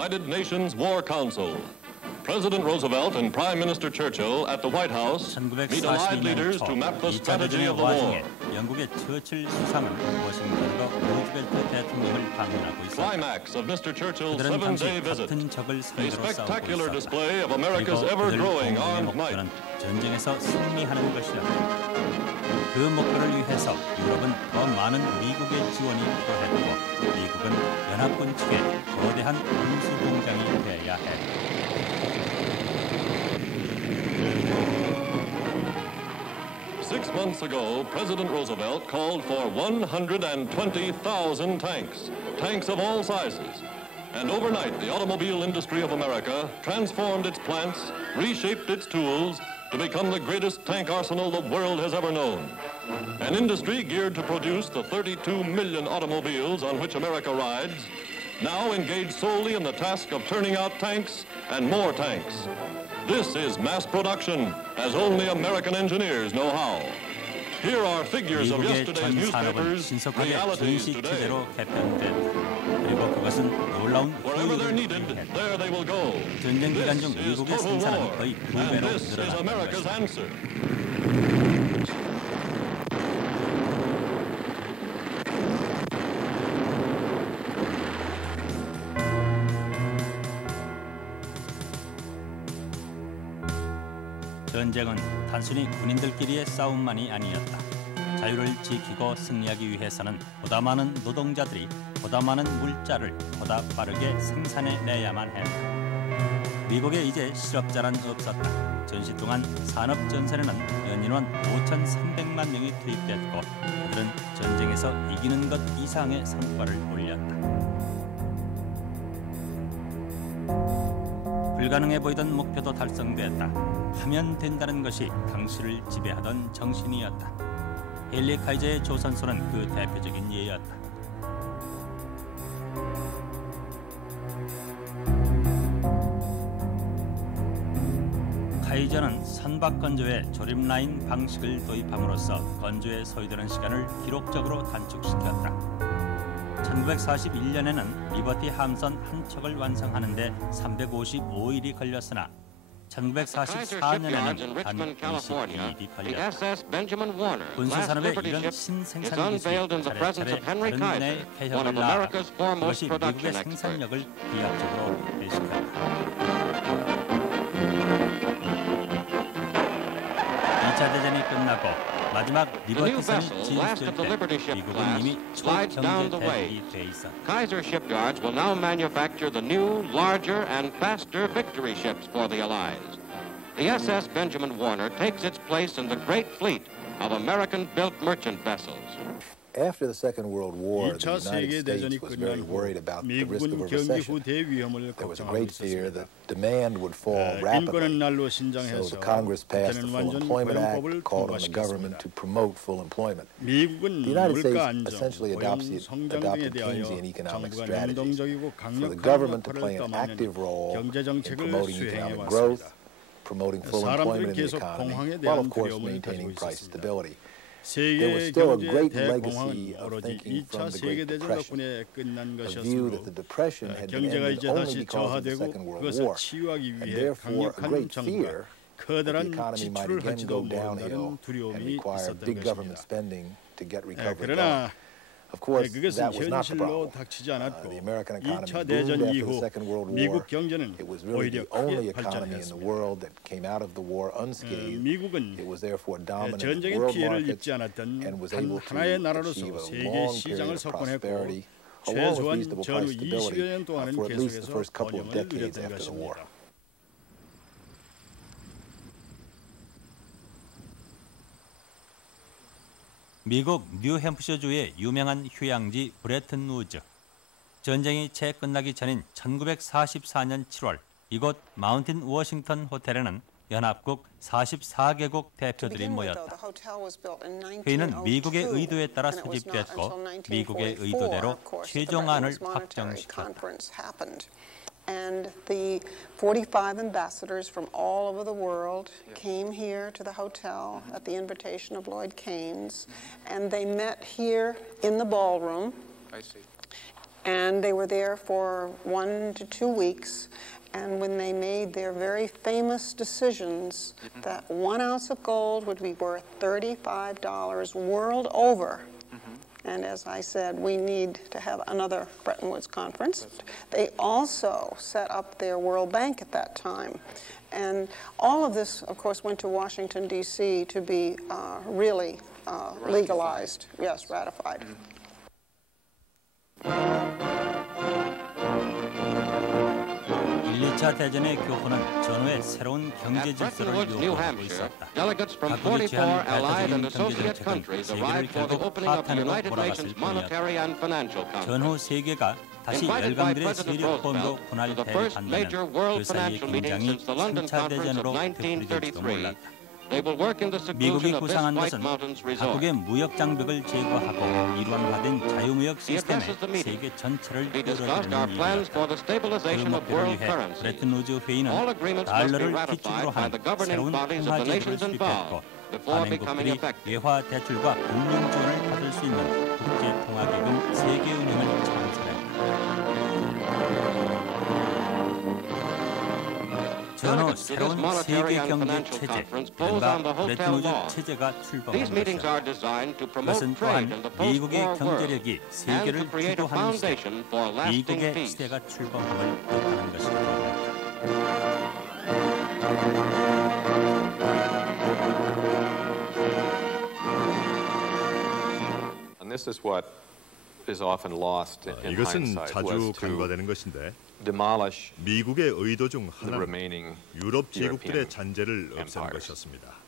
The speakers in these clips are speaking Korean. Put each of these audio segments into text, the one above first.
United Nations War Council. President Roosevelt and Prime Minister Churchill at the White House meet allied leaders to map the strategy of the war. 영국의 처칠 수상은 워싱턴으로 루즈벨트 대통령을 방문하고 있었다. Climax of Mr. Churchill's 그들은 당시 seven-day visit. 같은 적을 A 상대로 싸우고 spectacular 있었다. display of America's 그리고 그들 ever-growing 공동의 armed might. 목표는 전쟁에서 승리하는 것이었다. 그 목표를 위해서 유럽은 더 많은 미국의 지원이 필요했고 미국은 연합군 측의 거대한 군수 공장이 돼야 했다. 6 months ago, President Roosevelt called for 120,000 tanks, tanks of all sizes. And overnight, the automobile industry of America transformed its plants, reshaped its tools to become the greatest tank arsenal the world has ever known. An industry geared to produce the 32 million automobiles on which America rides, now engaged solely in the task of turning out tanks and more tanks. This is mass production, as only American engineers know how. Here are figures of 미국의 yesterday's 전 산업은 newspapers, 신속하게 realities 전시 today. 체제로 개편됐다. 그리고 그것은 놀라운 Wherever they're 효율을 needed, 발휘했다. there they will go. 전쟁 기간 This 중 is 미국의 total war, 생산은 거의 두 and 배로 this is 늘어났던 America's 것이다. answer. 전쟁은 단순히 군인들끼리의 싸움만이 아니었다. 자유를 지키고 승리하기 위해서는 보다 많은 노동자들이 보다 많은 물자를 보다 빠르게 생산해내야만 했다. 미국에 이제 실업자란 없었다. 전시 동안 산업 전선에는 연인원 5,300만 명이 투입됐고 그들은 전쟁에서 이기는 것 이상의 성과를 올렸다. 불가능해 보이던 목표도 달성됐다. 하면 된다는 것이 당시를 지배하던 정신이었다. 헨리 카이저의 조선소는 그 대표적인 예였다. 카이저는 선박 건조에 조립 라인 방식을 도입함으로써 건조에 소요되는 시간을 기록적으로 단축시켰다. 1941년에는 리버티 함선 한 척을 완성하는 데 355일이 걸렸으나 1944년에는 단 22일이 걸렸다. 군수산업의 이런 신생산 기술이 차례차례 다른 분야의 폐혁을 낳아 그것이 미국의 생산력을 비약적으로 배식했다. 2차 대전이 끝나고 마지막 리버티선이 진입될 때 미국은 이미 초경제 대국이 돼 있었다. Kaiser shipyards will now manufacture the new, larger, and faster victory ships for the Allies. The SS Benjamin Warner takes its place in the great fleet of American-built merchant vessels. After the Second World War, the 2차 United 세계대전이 States was very 끝난 후 worried about the risk of 미국은 a 경기 recession. 후대 위험을 There was a 걱정하고 great fear 있었습니다. that demand would fall 인권은 rapidly. 날로 So 신장해서 the Congress passed the 국회는 Full 완전 Employment Act, 고용법을 called on the government 통과시켰습니다. to promote full employment. 미국은 The United States 물가 안정, essentially 고용 adopted 성장 등에 대하여 Keynesian economic 정부가 strategies 능동적이고 for the 강력한 government to 역할을 play an 떠맡는 active role 경제 in 정책을 promoting 수행해 economic growth, 왔습니다. promoting full 사람들은 employment in the 계속 economy, 공황에 while 대한 of course 두려움을 maintaining 가지고 price 있었습니다. stability. There was 세계의 still a 경제 great 대공황은 legacy of 오로지 thinking 2차 from the Great 세계대전 Depression, 덕분에 끝난 a view 것이었으므로 that the Depression had been 경제가 ended 이제 only 다시 because of the 저하되고 Second World 그것을 War, 치유하기 and 위해 therefore a 강력한 great 정부가 fear that the 커다란 economy might 지출을 again 할지도 go 모른다는 downhill and 두려움이 require 있었던 big government 것입니다. spending to get recovery going. 그러나 Of course, 그것은 that was not the 현실로 problem. 닥치지 않았고 The American economy 2차 boomed 대전 after the 이후 Second World War. 미국 경제는 It was really 오히려 the only 크게 economy in the 발전했습니다. world that came out of the war unscathed. 미국은 It was therefore dominant in 전쟁의 world 피해를 markets 입지 않았던 and was 단 able 하나의 to 나라로서 achieve a 세계 long 시장을 period of 석권했고 prosperity, along with 최소한 reasonable 전후 price 20여 stability 년 동안은 for at least the 계속해서 first couple of 번영을 decades 누렸던 after the war. 것입니다. 미국 뉴햄프셔주의 유명한 휴양지 브레튼 우즈. 전쟁이 채 끝나기 전인 1944년 7월 이곳 마운틴 워싱턴 호텔에는 연합국 44개국 대표들이 모였다. 회의는 미국의 의도에 따라 소집됐고 미국의 의도대로 최종안을 확정시켰다. And the 45 ambassadors from all over the world came here to the hotel at the invitation of Lloyd Keynes, and they met here in the ballroom. And they were there for 1 to 2 weeks. And when they made their very famous decisions that 1 ounce of gold would be worth $35 world over, and as I said, we need to have another Bretton Woods conference. They also set up their World Bank at that time. And all of this, of course, went to Washington, D.C. to be really legalized. Yes, ratified. 2차 대전의 교훈은 전후의 새로운 경제 질서를 요구하고 있었다. 각국이 제한 발달적인 경제 정책은 세계를 결국 파탄으로 몰아갔을 뿐이었다. 전후 세계가 다시 열강들의 세력 범위로 분할되려 한다면 그 사이의 긴장이 3차 대전으로 되풀이될지도 몰랐다. 미국이 구상한 것은 각국의 무역 장벽을 제거하고 일원화된 자유무역 시스템에 세계 전체를 끌어들이는 일이었다. 그 목표를 위해 브레튼 우즈 회의는 달러를 기축으로 하는 새로운 통화 제도를 수립했고 가맹국들이 외화 대출과 금융 지원을 받을 수 있는 국제통화기금 세계은행을 창설했다. 전후 새로운 세계 경제 체제, 이른바 브레튼 우즈 체제가 출범한 것이다. 그것은 또한 미국의 경제력이 세계를 주도하는 시대, 미국의 시대가 출범함을 뜻하는 것이다. And this is what is often lost in 이것은 hindsight 자주 was to 간과되는 것인데 demolish 미국의 의도 중 the 하나는 remaining 유럽 제국들의 European 잔재를 없애는 empires. 것이었습니다.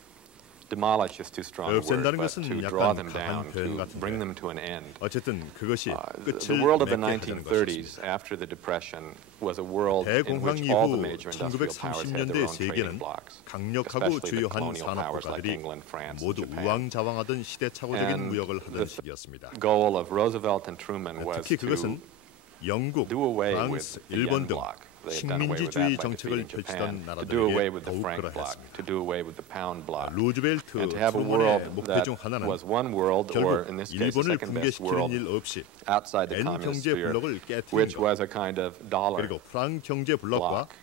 Demolish is too strong a word, 없앤다는 but 것은 to 약간 draw them 강한 down, 표현 to bring 같은데 them to an end. 어쨌든 그것이 The 끝을 world of the 맺게 하자는 1930s, 것이었습니다. after the Depression, was a world in 대공황 which all the 이후 major industrial powers had their 1930년대 own trading 세계는 blocs, 강력하고 especially the 주요한 colonial powers like 산업국가들이 England, France, and 모두 Japan. 우왕좌왕하던 시대착오적인 And 무역을 하던 the 시기였습니다. goal of Roosevelt and Truman was 특히 to 그것은 영국, do away 프랑스, with the 일본 yen 등 bloc. They had done away with 식민지주의 that by 정책을 defeating 펼치던 Japan, to do away 나라들에게 with the 더욱 franc bloc, 그러했습니다. to do away with the pound bloc, 루즈벨트, and to have a 트루먼의 world 목표 that 중 하나는 was one world, or in 결국 this case, the 일본을 second best 붕괴시키는 world 일 없이 outside the N communist 경제 sphere, 블록을 깨뜨리는 which 것, was a kind of dollar 그리고 프랑 경제 블록과 bloc.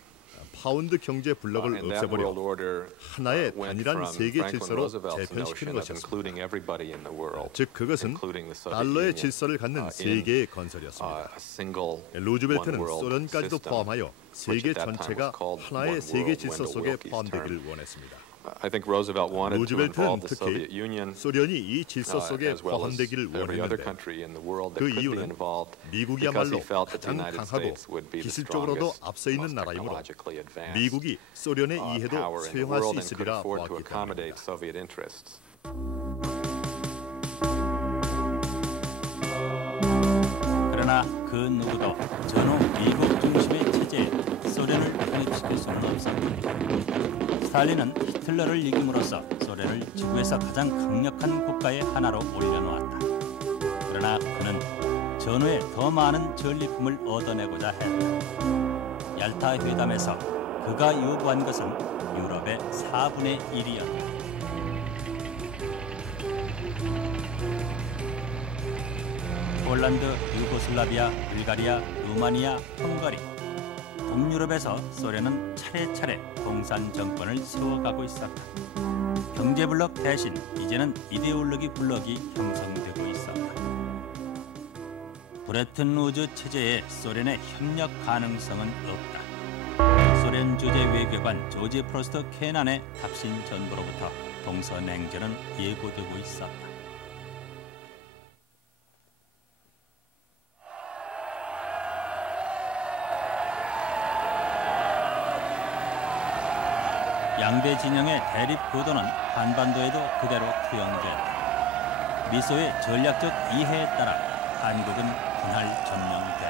파운드 경제 블록을 And that 없애버려 world order 하나의 went 단일한 from 세계 Franklin 질서로 Roosevelt's 재편시키는 notion of 것이었습니다. including everybody in the world, 즉 그것은 including the Soviet 달러의 Union, 질서를 갖는 in 세계의 건설이었습니다. a single 루즈벨트는 one world 소련까지도 system, 포함하여 which 세계 at that time 전체가 was called 하나의 one 세계 world, 질서 Wendell 속에 Willkie's 포함되기를 term. 원했습니다. I think Roosevelt wanted to involve 루즈벨트는 the Soviet 특히 Union 소련이 이 질서 속에 as well as 포함되기를 every other 원했는데 country in the world that 그 could be 이유는 involved because 미국이야말로 he felt that the 가장 United 강하고 States would be the 기술적으로도 strongest, 앞서 있는 most 나라이므로 technologically advanced 미국이 소련의 이해도 power in the 수용할 수 world and could 있으리라 afford to 보았기 accommodate 때문입니다. Soviet interests. 그러나 그 누구도 전후 미국 중심의 체제에 소련을 편입시킬 수는 없었다. 스탈린은 히틀러를 이김으로써 소련을 지구에서 가장 강력한 국가의 하나로 올려놓았다. 그러나 그는 전후에 더 많은 전리품을 얻어내고자 했다. 얄타 회담에서 그가 요구한 것은 유럽의 4분의 1이었다. 폴란드, 유고슬라비아, 불가리아, 루마니아, 헝가리, 동유럽에서 소련은 차례차례 공산 정권을 세워가고 있었다. 경제 블록 대신 이제는 이데올로기 블록이 형성되고 있었다. 브레튼 우즈 체제에 소련의 협력 가능성은 없다. 소련 주재 외교관 조지 프로스트 케난의 답신 전보로부터 동서냉전은 예고되고 있었다. 양대 진영의 대립 구도는 한반도에도 그대로 투영됐다. 미소의 전략적 이해에 따라 한국은 분할 점령됐다.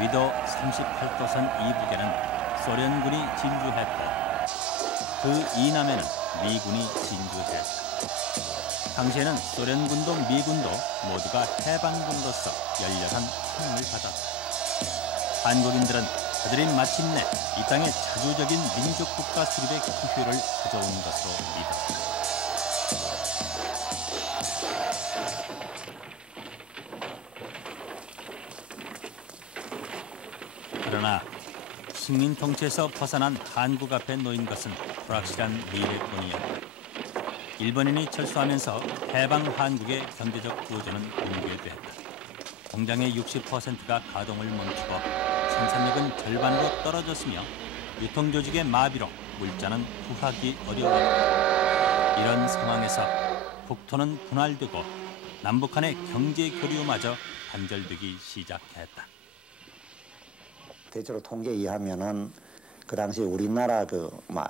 위도 38도선 이북에는 소련군이 진주했고 그 이남에는 미군이 진주했다. 당시에는 소련군도 미군도 모두가 해방군으로서 열렬한 환영을 받았다. 한국인들은 그들이 마침내 이 땅의 자주적인 민족 국가 수립의 기회를 가져온 것으로 믿었다. 그러나 식민 통치에서 벗어난 한국 앞에 놓인 것은 불확실한 미래뿐이었다. 일본인이 철수하면서 해방 한국의 경제적 구조는 붕괴됐다. 공장의 60%가 가동을 멈추고 생산력은 절반으로 떨어졌으며 유통조직의 마비로 물자는 구하기 어려웠다. 이런 상황에서 국토는 분할되고 남북 간의 경제 교류마저 단절되기 시작했다. 대체로 통계에 의하면은 그 당시 우리나라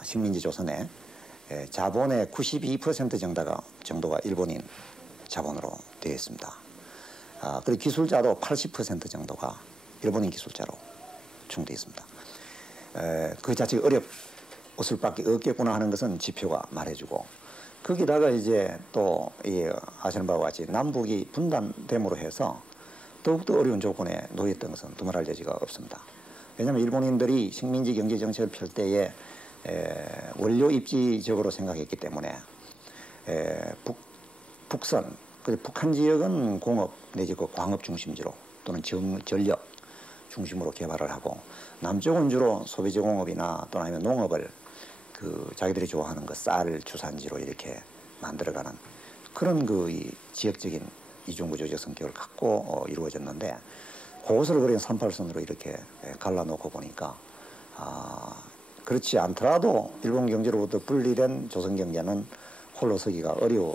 식민지 조선에 자본의 92% 정도가 일본인 자본으로 되어 있습니다. 그리고 기술자도 80% 정도가 일본인 기술자로 충되어 있습니다. 그 자체가 어려울 수밖에 없겠구나 하는 것은 지표가 말해주고, 거기다가 이제 또 아시는 바와 같이 남북이 분단됨으로 해서 더욱더 어려운 조건에 놓였던 것은 두말할 여지가 없습니다. 왜냐하면 일본인들이 식민지 경제 정책을 펼 때에 원료 입지적으로 생각했기 때문에 북선, 북한 지역은 공업 내지 광업 중심지로 또는 전력 중심으로 개발을 하고, 남쪽은 주로 소비재 공업이나 또는 아니면 농업을 자기들이 좋아하는 쌀 주산지로 이렇게 만들어가는 그런 이 지역적인 이중구조적 성격을 갖고 이루어졌는데, 그것을 그린 38선으로 이렇게 갈라놓고 보니까 그렇지 않더라도 일본 경제로부터 분리된 조선 경제는 홀로 서기가 어려울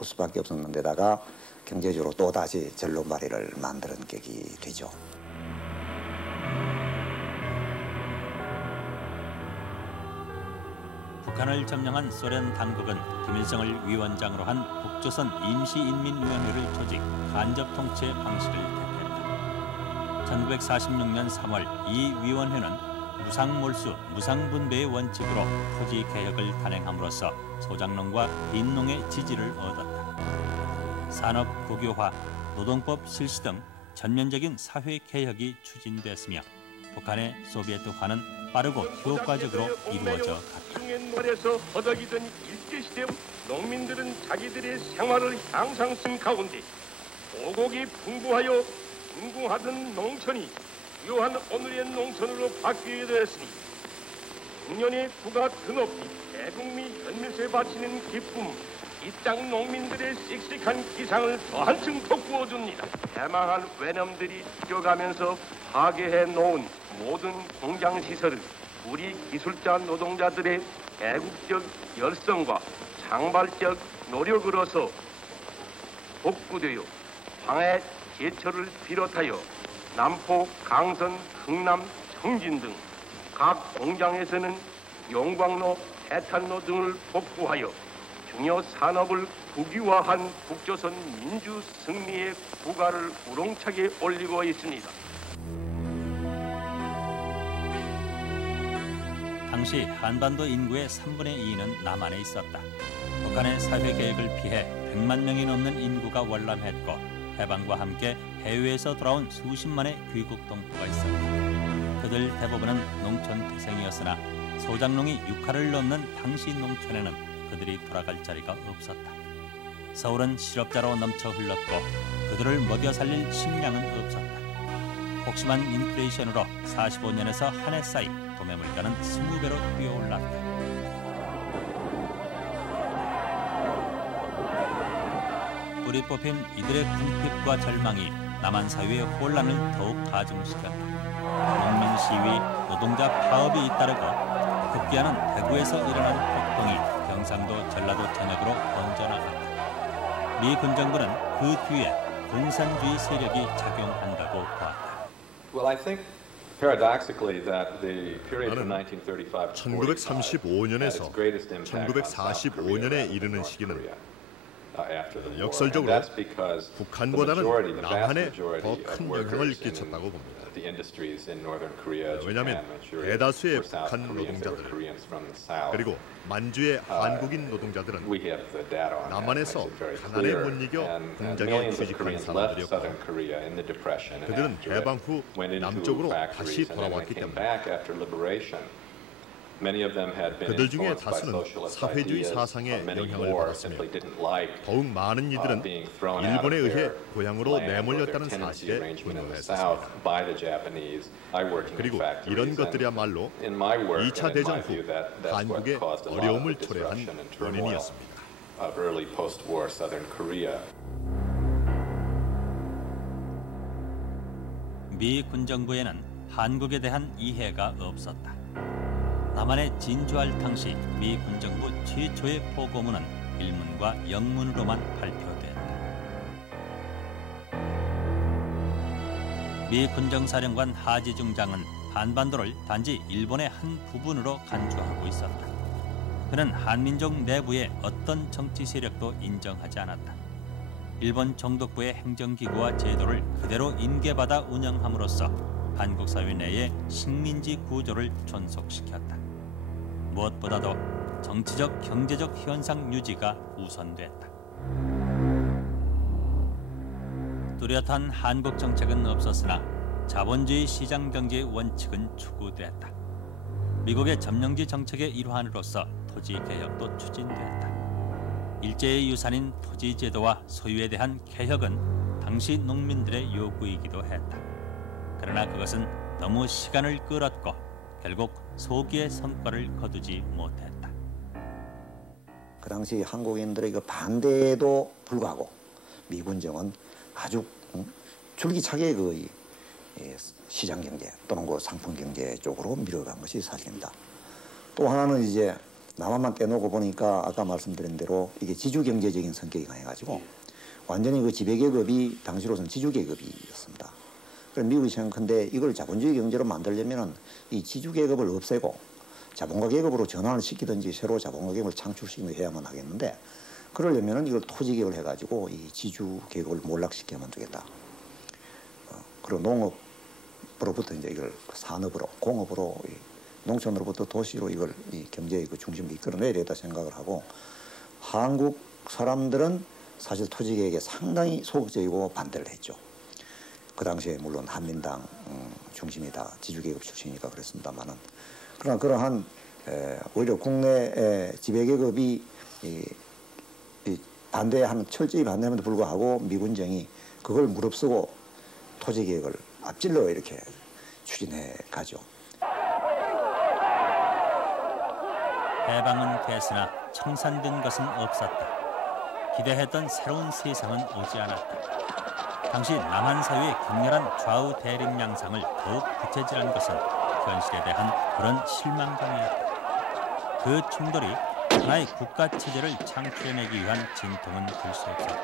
수밖에 없었는데다가 경제적으로 또다시 절로발이를 만드는 격이 되죠. 북한을 점령한 소련 당국은 김일성을 위원장으로 한 북조선 임시인민위원회를 조직, 간접 통치 방식을 택했다. 1946년 3월 이 위원회는 무상몰수, 무상분배의 원칙으로 토지 개혁을 단행함으로써 소장농과 빈농의 지지를 얻었다. 산업 국유화, 노동법 실시 등 전면적인 사회 개혁이 추진됐으며 북한의 소비에트화는 빠르고 효과적으로 이루어져 갔다. 말에서 허덕이던 일제시대 농민들은 자기들의 생활을 향상시킨 가운데 오곡이 풍부하여 빈궁하던 농촌이 유한 오늘의 농촌으로 바뀌게 되었으니 국년의 구가 드높이 대국민 현미소에 바치는 기쁨, 이 땅 농민들의 씩씩한 기상을 더 한층 돋구어줍니다. 대망한 외놈들이 뛰어가면서 파괴해 놓은 모든 공장시설을 우리 기술자 노동자들의 애국적 열성과 창발적 노력으로서 복구되어 황해 제철을 비롯하여 남포, 강선, 흥남, 청진 등 각 공장에서는 용광로, 해탄로 등을 복구하여 중요 산업을 국유화한 북조선 민주 승리의 부가를 우렁차게 올리고 있습니다. 당시 한반도 인구의 3분의 2는 남한에 있었다. 북한의 사회 계획을 피해 100만 명이 넘는 인구가 월남했고, 해방과 함께 해외에서 돌아온 수십만의 귀국 동포가 있었다. 그들 대부분은 농촌 태생이었으나 소장농이 6할을 넘는 당시 농촌에는 그들이 돌아갈 자리가 없었다. 서울은 실업자로 넘쳐 흘렀고 그들을 먹여 살릴 식량은 없었다. 혹심한 인플레이션으로 45년에서 한 해 사이 도매 물가는 20배로 뛰어올랐다. 뿌리 뽑힌 이들의 궁핍과 절망이 남한 사회의 혼란을 더욱 가중시켰다. 농민 시위, 노동자 파업이 잇따르고 급기야는 대구에서 일어난 폭동이 경상도, 전라도 전역으로 번져나갔다. 미 군정부는 그 뒤에 공산주의 세력이 작용한다고 보았다. Well, I think paradoxically that the period from 1935 to 1935년에서 1945년에 이르는 시기는 역설적으로 북한보다는 남한에 더 큰 영향을 끼쳤다고 봅니다. 왜냐하면 대다수의 북한 노동자들 그리고 만주의 한국인 노동자들은 남한에서 가난에 못 이겨 공장에 취직한 사람들이었고, 그들은 해방 후 남쪽으로 다시 돌아왔기 때문에 그들 중에 다수는 사회주의 사상에 영향을 받았으며 더욱 많은 이들은 일본에 의해 고향으로 내몰렸다는 사실에 분노했습니다. 그리고 이런 것들이야말로 2차 대전 후 한국의 어려움을 초래한 원인이었습니다. 미 군정부에는 한국에 대한 이해가 없었다. 남한에 진주할 당시 미 군정부 최초의 보고문은 일문과 영문으로만 발표됐다. 미 군정사령관 하지중 장은 한반도를 단지 일본의 한 부분으로 간주하고 있었다. 그는 한민족 내부의 어떤 정치 세력도 인정하지 않았다. 일본 정독부의 행정기구와 제도를 그대로 인계받아 운영함으로써 한국 사회 내의 식민지 구조를 존속시켰다. 무엇보다도 정치적, 경제적 현상 유지가 우선됐다. 뚜렷한 한국 정책은 없었으나 자본주의 시장 경제의 원칙은 추구됐다. 미국의 점령지 정책의 일환으로서 토지 개혁도 추진됐다. 일제의 유산인 토지 제도와 소유에 대한 개혁은 당시 농민들의 요구이기도 했다. 그러나 그것은 너무 시간을 끌었고 결국 소기의 성과를 거두지 못했다. 그 당시 한국인들의 그 반대에도 불구하고 미군정은 아주 줄기차게 그 시장 경제 또는 그 상품 경제 쪽으로 밀어간 것이 사실입니다. 또 하나는 이제 남한만 떼놓고 보니까 아까 말씀드린 대로 이게 지주 경제적인 성격이 강해가지고 완전히 그 지배 계급이 당시로서는 지주 계급이었습니다. 그래서 미국이 생각한데 이걸 자본주의 경제로 만들려면은 이 지주 계급을 없애고 자본가 계급으로 전환을 시키든지 새로 자본가 계급을 창출시키든지 해야만 하겠는데 그러려면은 이걸 토지 개혁을 해가지고 이 지주 계급을 몰락시켜야만 되겠다. 그리고 농업으로부터 이제 이걸 산업으로, 공업으로, 농촌으로부터 도시로 이걸 이 경제의 그 중심을 이끌어내야 되겠다 생각을 하고 한국 사람들은 사실 토지 개혁에 상당히 소극적이고 반대를 했죠. 그 당시에 물론 한민당 중심이 다 지주계급 출신이니까 그랬습니다만은 그러나 그러한 오히려 국내 지배계급이 반대하는 철저히 반대함에도 불구하고 미군정이 그걸 무릅쓰고 토지계획을 앞질러 이렇게 추진해 가죠. 해방은 됐으나 청산된 것은 없었다. 기대했던 새로운 세상은 오지 않았다. 당시 남한 사회의 격렬한 좌우 대립 양상을 더욱 구체질한 것은 현실에 대한 그런 실망감이었다. 그 충돌이 하나의 국가 체제를 창출해내기 위한 진통은 될 수 없었다.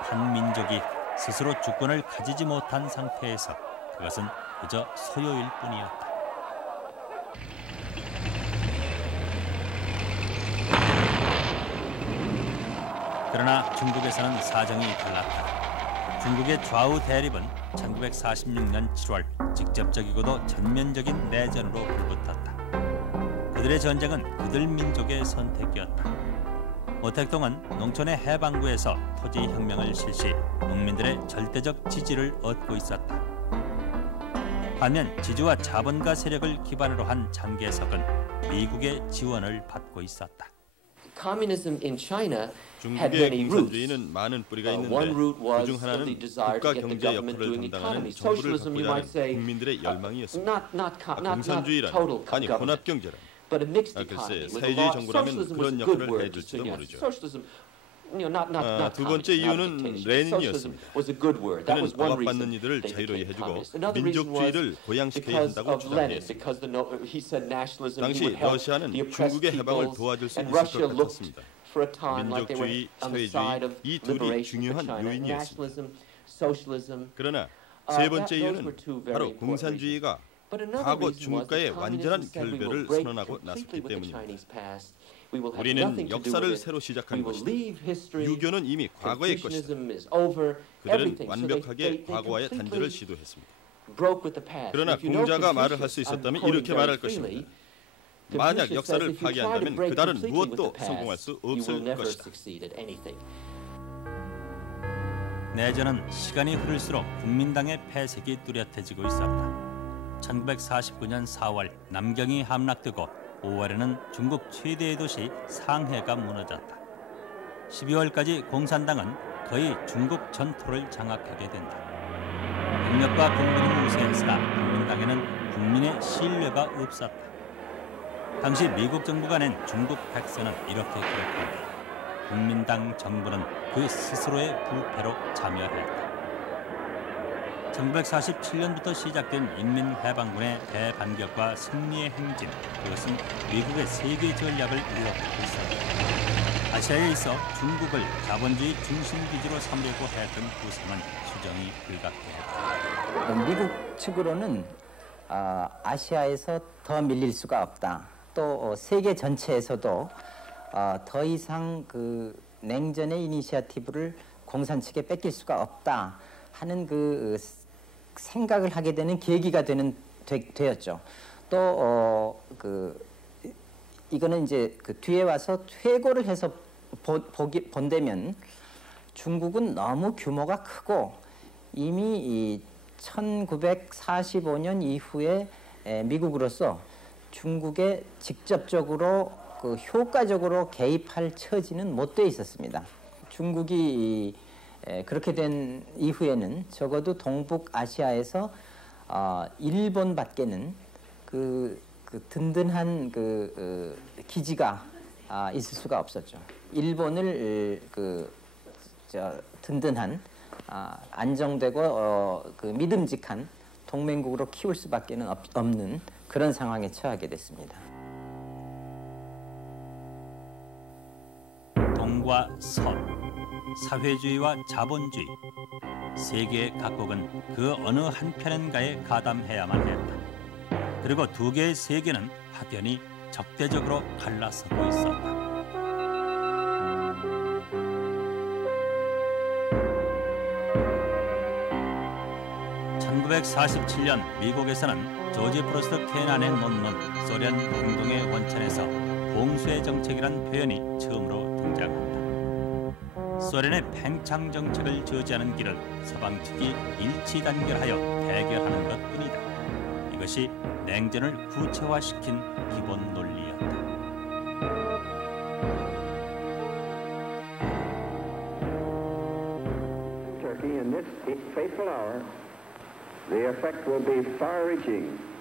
한 민족이 스스로 주권을 가지지 못한 상태에서 그것은 그저 소요일 뿐이었다. 그러나 중국에서는 사정이 달랐다. 중국의 좌우 대립은 1946년 7월 직접적이고도 전면적인 내전으로 불붙었다. 그들의 전쟁은 그들 민족의 선택이었다. 오택동은 농촌의 해방구에서 토지혁명을 실시, 농민들의 절대적 지지를 얻고 있었다. 반면 지주와 자본가 세력을 기반으로 한 장개석은 미국의 지원을 받고 있었다. Communism in China had 중국의 many 공산주의는 많은 뿌리가 roots. 있는데 One root was 그중 하나는 the desire 국가 to get the 경제 government 역할을 doing 담당하는 economy. 정부를 Socialism, you might 갖고자 say, 하는 국민들의 열망이었습니다. not 공산주의란 total 아니 government, 혼합 경제란 but a mixed 글쎄 economy. with a 사회주의 lot. 정부라면 Socialism was 그런 a good 역할을 word to 해줄지도 suggest. 모르죠. Socialism, not 두 번째 이유는 레닌이었습니다. 그는 억압받는 이들을 자유로이 해주고 민족주의를 고양시켜야 한다고 주장했습니다. 당시 러시아는 중국의 해방을 도와줄 수 있을 것 같았습니다. 민족주의, 사회주의 이 둘이 중요한 요인이었습니다. 그러나 세 번째 이유는 바로 공산주의가 과거 중국과의 완전한 결별을 선언하고 나섰기 때문입니다. 우리는 역사를 새로 시작한 것이다. 유교는 이미 과거의 것이다. 그들은 완벽하게 과거와의 단절을 시도했습니다. 그러나 공자가 말을 할 수 있었다면 이렇게 말할 것입니다. 만약 역사를 파괴한다면 그달은 무엇도 성공할 수 없을 것이다. 내전은 시간이 흐를수록 국민당의 패색이 뚜렷해지고 있었다. 1949년 4월 남경이 함락되고 5월에는 중국 최대의 도시 상해가 무너졌다. 12월까지 공산당은 거의 중국 전토를 장악하게 된다. 병력과 공군은 우세했으나 국민당에는 국민의 신뢰가 없었다. 당시 미국 정부가 낸 중국 백서는 이렇게 기록한다. 국민당 정부는 그 스스로의 부패로 자멸했다. 1947년부터 시작된 인민해방군의 대반격과 승리의 행진, 그것은 미국의 세계 전략을 이어가고 있었다. 아시아에 있어 중국을 자본주의 중심 기지로 삼려고 했던 구상은 수정이 불가피했다. 미국 측으로는 아시아에서 더 밀릴 수가 없다. 또 세계 전체에서도 더 이상 그 냉전의 이니시어티브를 공산 측에 뺏길 수가 없다 하는 그 생각을 하게 되는 계기가 되었죠. 또 이거는 이제 그 뒤에 와서 퇴고를 해서 본다면 중국은 너무 규모가 크고 이미 1945년 이후에 미국으로서 중국에 직접적으로 그 효과적으로 개입할 처지는 못 돼 있었습니다. 중국이 그렇게 된 이후에는 적어도 동북아시아에서 일본밖에는 그 든든한 기지가 있을 수가 없었죠. 일본을 든든한 안정되고 믿음직한 동맹국으로 키울 수밖에 없는 그런 상황에 처하게 됐습니다. 동과 서, 사회주의와 자본주의, 세계 각국은 그 어느 한편인가에 가담해야만 했다. 그리고 두 개의 세계는 확연히 적대적으로 갈라서고 있었다. (1947년) 미국에서는 조지 프로스트 케난의 논문 소련 행동의 원천에서 봉쇄 정책이란 표현이 처음으로 등장한다. 소련의 팽창 정책을 저지하는 길을 서방 측이 일치 단결하여 대결하는 것뿐이다. 이것이 냉전을 구체화시킨 기본 논리였다.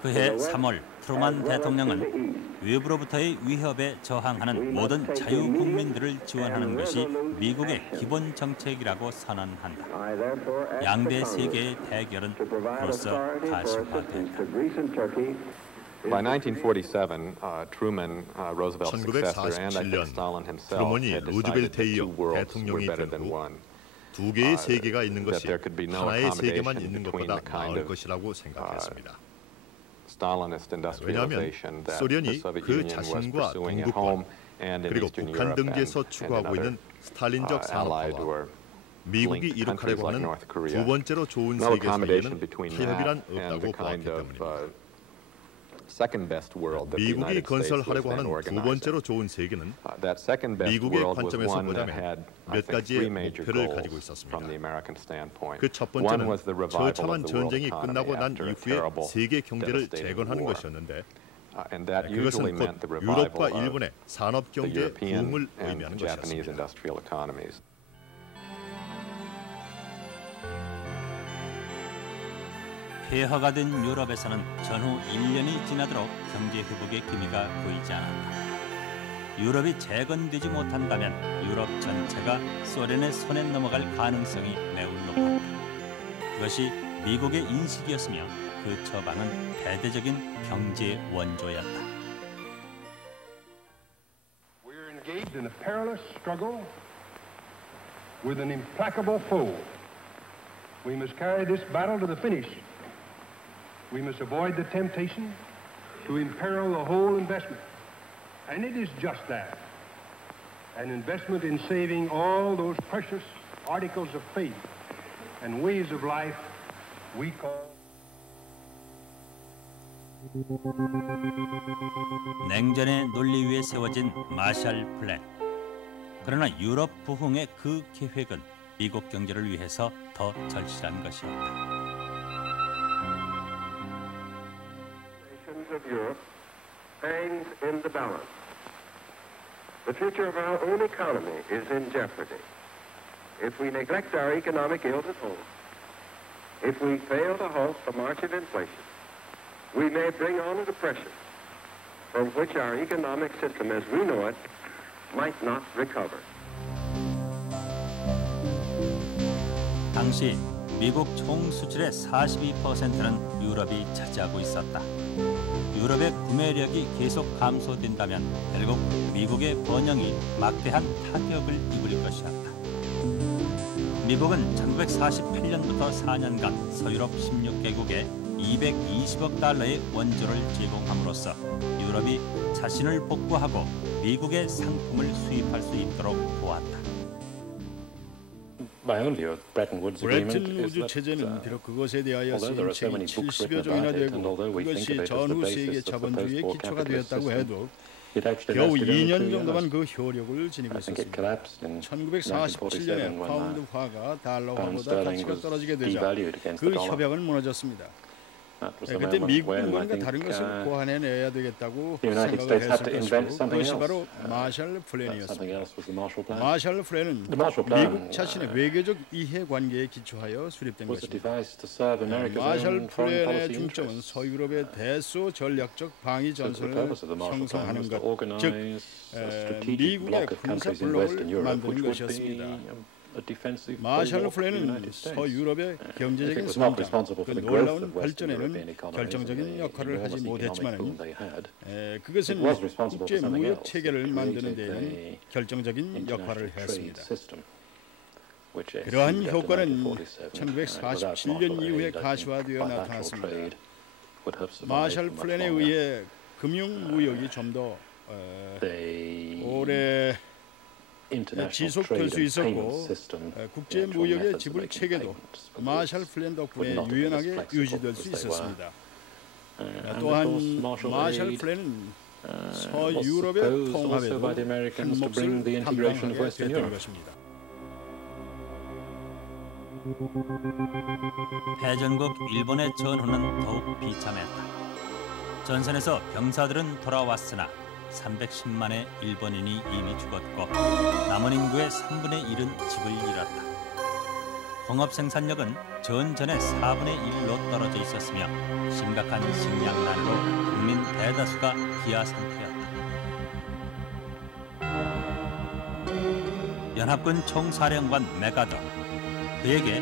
그해 3월 트루만 대통령은 외부로부터의 위협에 저항하는 모든 자유국민들을 지원하는 것이 미국의 기본 정책이라고 선언한다. 양대 세계의 대결은 벌써 가시화된다. By 1947, Truman, Roosevelt's successor, and I think Stalin himself had decided that two worlds were better than one. 두 개의 세계가 있는 것이 하나의 세계만 있는 것보다 나을 것이라고 생각했습니다. 왜냐하면 소련이 그 자신과 동북권 그리고 북한 등지에서 추구하고 있는 스탈린적 산업화와 미국이 이룩하려고 하는 두 번째로 좋은 세계 사이에는 타협이란 없다고 보았기 때문입니다. 미국이 건설하려고 하는 두 번째로 좋은 세계는 미국의 관점에서 보자면 몇 가지의 목표를 가지고 있었습니다. 그 첫 번째는 처참한 전쟁이 끝나고 난 이후에 세계 경제를 재건하는 것이었는데 그것은 곧 유럽과 일본의 산업경제 부흥을 의미하는 것이었습니다. 폐허가 된 유럽에서는 전후 1년이 지나도록 경제 회복의 기미가 보이지 않았다. 유럽이 재건되지 못한다면 유럽 전체가 소련의 손에 넘어갈 가능성이 매우 높았다. 그것이 미국의 인식이었으며 그 처방은 대대적인 경제 원조였다. We're engaged in a perilous struggle with an implacable foe. We must carry this battle to the finish. We must avoid the temptation to imperil the whole investment. And it is just that, an investment in saving all those precious articles of faith and ways of life we call. 냉전의 논리 위에 세워진 마샬 플랜. 그러나 유럽 부흥의 그 계획은 미국 경제를 위해서 더 절실한 것이었다. Of Europe hangs in the balance. The future of our own economy is in jeopardy. If we neglect our economic ills at home, if we fail to halt the march of inflation, we may bring on a depression from which our economic system as we know it might not recover. 당시 미국 총 수출의 42%는 유럽이 차지하고 있었다. 유럽의 구매력이 계속 감소된다면 결국 미국의 번영이 막대한 타격을 입을 것이었다. 미국은 1948년부터 4년간 서유럽 16개국에 220억 달러의 원조를 제공함으로써 유럽이 자신을 복구하고 미국의 상품을 수입할 수 있도록 도왔다. 브레튼 우드 체제는 비록 그것에 대하여 쓰인 책이 70여 종이나 되고 그것이 전후 세계 자본주의의 기초가 되었다고 해도 겨우 2년 정도만 그 효력을 지니고 있었습니다. 1947년에 파운드화가 달러화보다 가치가 떨어지게 되자 그 협약은 무너졌습니다. 그때 미국은 뭔가 다른 것을 고안해내야 되겠다고 생각을 했을 것이고 그것이 바로 마샬 플랜이었습니다. 마샬 플랜은 미국 자신의 외교적 이해관계에 기초하여 수립된 것입니다. 마샬 플랜의 중점은 서유럽의 대소 전략적 방위 전선을 형성하는 것, 즉 미국의 군사 블록을 만드는 것이었습니다. 마샬 플랜은 서유럽의 경제적인 성장, 그 놀라운 발전에는 결정적인 역할을 하지 못했지만 그것은 국제 무역 체계를 만드는 데에는 결정적인 역할을 했습니다. 그러한 효과는 1947년 이후에 가시화되어 나타났습니다. 마샬 플랜에 의해 금융 무역이 좀 더 오래 지속될 수 있었고 국제 무역의 지불 체계도 마샬 플랜 덕분에 유연하게 유지될 수 있었습니다. 또한 마샬 플랜은 서유럽의 통합에도 한 몫을 담당하게 됐던 것입니다. 패전국 일본의 전후는 더욱 비참했다. 전선에서 병사들은 돌아왔으나 310만의 일본인이 이미 죽었고 남은 인구의 3분의 1은 집을 잃었다. 공업 생산력은 전전의 4분의 1로 떨어져 있었으며 심각한 식량난으로 국민 대다수가 기아 상태였다. 연합군 총사령관 메가더, 그에게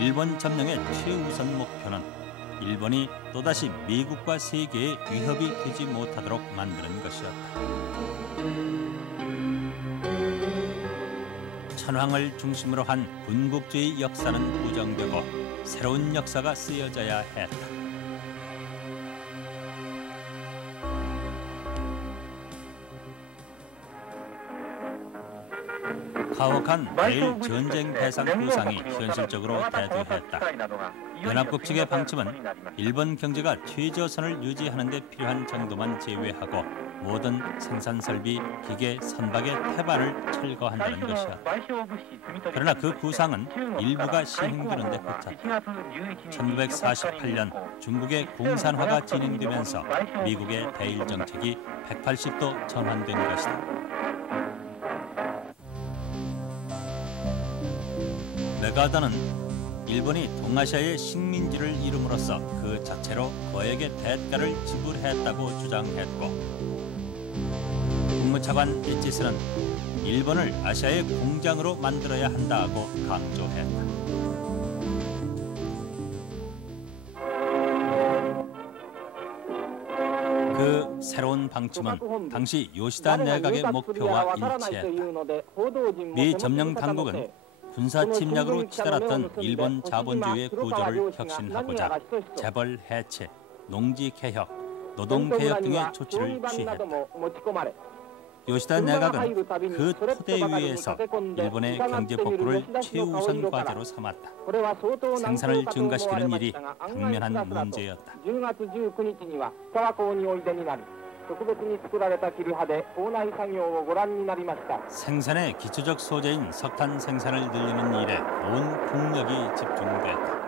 일본 점령의 최우선 목표는 일본이 또다시 미국과 세계에 위협이 되지 못하도록 만드는 것이었다. 천황을 중심으로 한 군국주의 역사는 부정되고 새로운 역사가 쓰여져야 했다. 가혹한 매일 전쟁 배상 구상이 현실적으로 대두했다. 연합국 측의 방침은 일본 경제가 최저선을 유지하는 데 필요한 정도만 제외하고 모든 생산 설비, 기계, 선박의 태반을 철거한다는 것이었다. 그러나 그 구상은 일부가 시행되는 데 그쳤다. 1948년 중국의 공산화가 진행되면서 미국의 대일 정책이 180도 전환된 것이다. 메가더는 일본이 동아시아의 식민지를 이룸으로써 그 자체로 거액의 대가를 지불했다고 주장했고 국무차관 에치스는 일본을 아시아의 공장으로 만들어야 한다고 강조했다. 그 새로운 방침은 당시 요시다 내각의 목표와 일치했다. 미 점령 당국은 군사 침략으로 치달았던 일본 자본주의의 구조를 혁신하고자 재벌 해체, 농지 개혁, 노동 개혁 등의 조치를 취했다. 요시다 내각은 그 토대 위에서 일본의 경제 복구를 최우선 과제로 삼았다. 생산을 증가시키는 일이 당면한 문제였다. 생산의 기초적 소재인 석탄 생산을 늘리는 일에 온 국력이 집중됐다.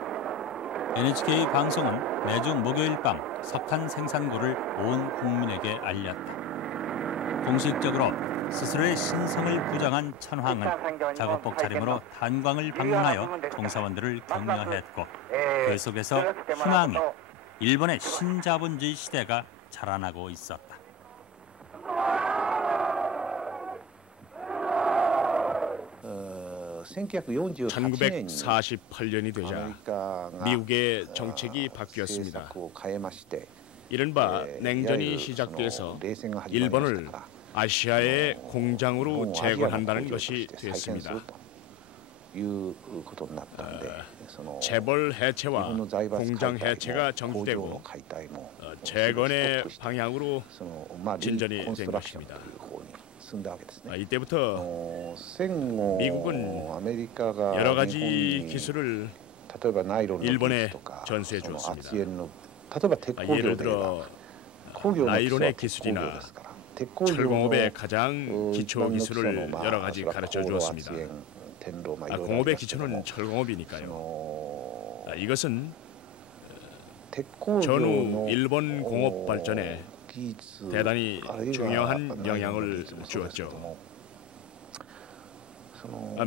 NHK 방송은 매주 목요일 밤 석탄 생산고를 온 국민에게 알렸다. 공식적으로 스스로의 신성을 부정한 천황은 작업복 차림으로 탄광을 방문하여 종사원들을 격려했고 그 속에서 희망이 일본의 신자본주의 시대가 자라나고 있었다. 1948년이 되자 미국의 정책이 바뀌었습니다. 이른바 냉전이 시작돼서 일본을 아시아의 공장으로 재건한다는 것이 됐습니다. 재벌 해체와 공장 해체가 전개되고 재건의 방향으로 진전이 된 것입니다. 이때부터 미국은 여러 가지 기술을 일본에 전수해 주었습니다. 예를 들어 나이론의 기술이나 철공업의 가장 기초 기술을 여러 가지 가르쳐 주었습니다. 공업의 기초는 철공업이니까요. 이것은 전후 일본 공업 발전에 대단히 중요한 영향을 주었죠.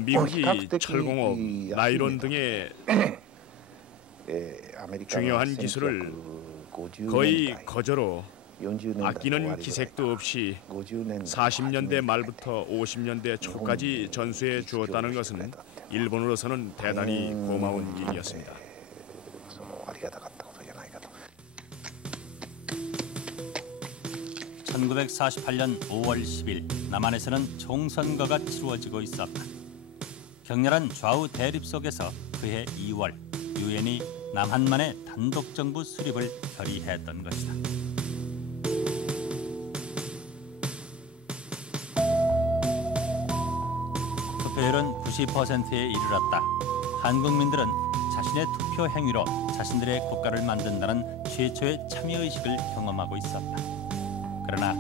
미국이 철공업, 나이론 등의 중요한 기술을 거의 거저로 아끼는 기색도 없이 40년대 말부터 50년대 초까지 전수해 주었다는 것은 일본으로서는 대단히 고마운 일이었습니다. 1948년 5월 10일 남한에서는 총선거가 치루어지고 있었다. 격렬한 좌우 대립 속에서 그해 2월 유엔이 남한만의 단독 정부 수립을 결의했던 것이다. 투표율은 90%에 이르렀다. 한국민들은 자신의 투표 행위로 자신들의 국가를 만든다는 최초의 참여의식을 경험하고 있었다. 그러나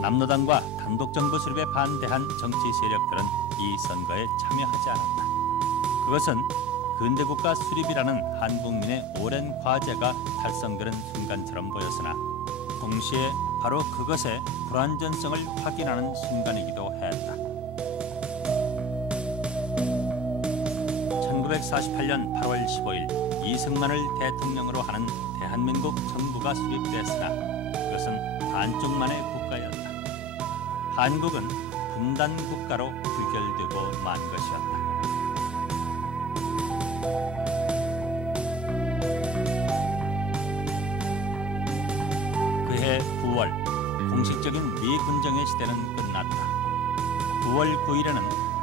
남로당과 단독정부 수립에 반대한 정치 세력들은 이 선거에 참여하지 않았다. 그것은 근대국가 수립이라는 한국민의 오랜 과제가 달성되는 순간처럼 보였으나 동시에 바로 그것의 불완전성을 확인하는 순간이기도 했다. 1948년 8월 15일 이승만을 대통령으로 하는 대한민국 정부가 수립됐으나 그것은 한쪽만의 국가였다. 한국은 분단 국가로 불결되고 만 것이었다. 그해 9월 공식적인 미군정의 시대는 끝났다. 9월 9일에는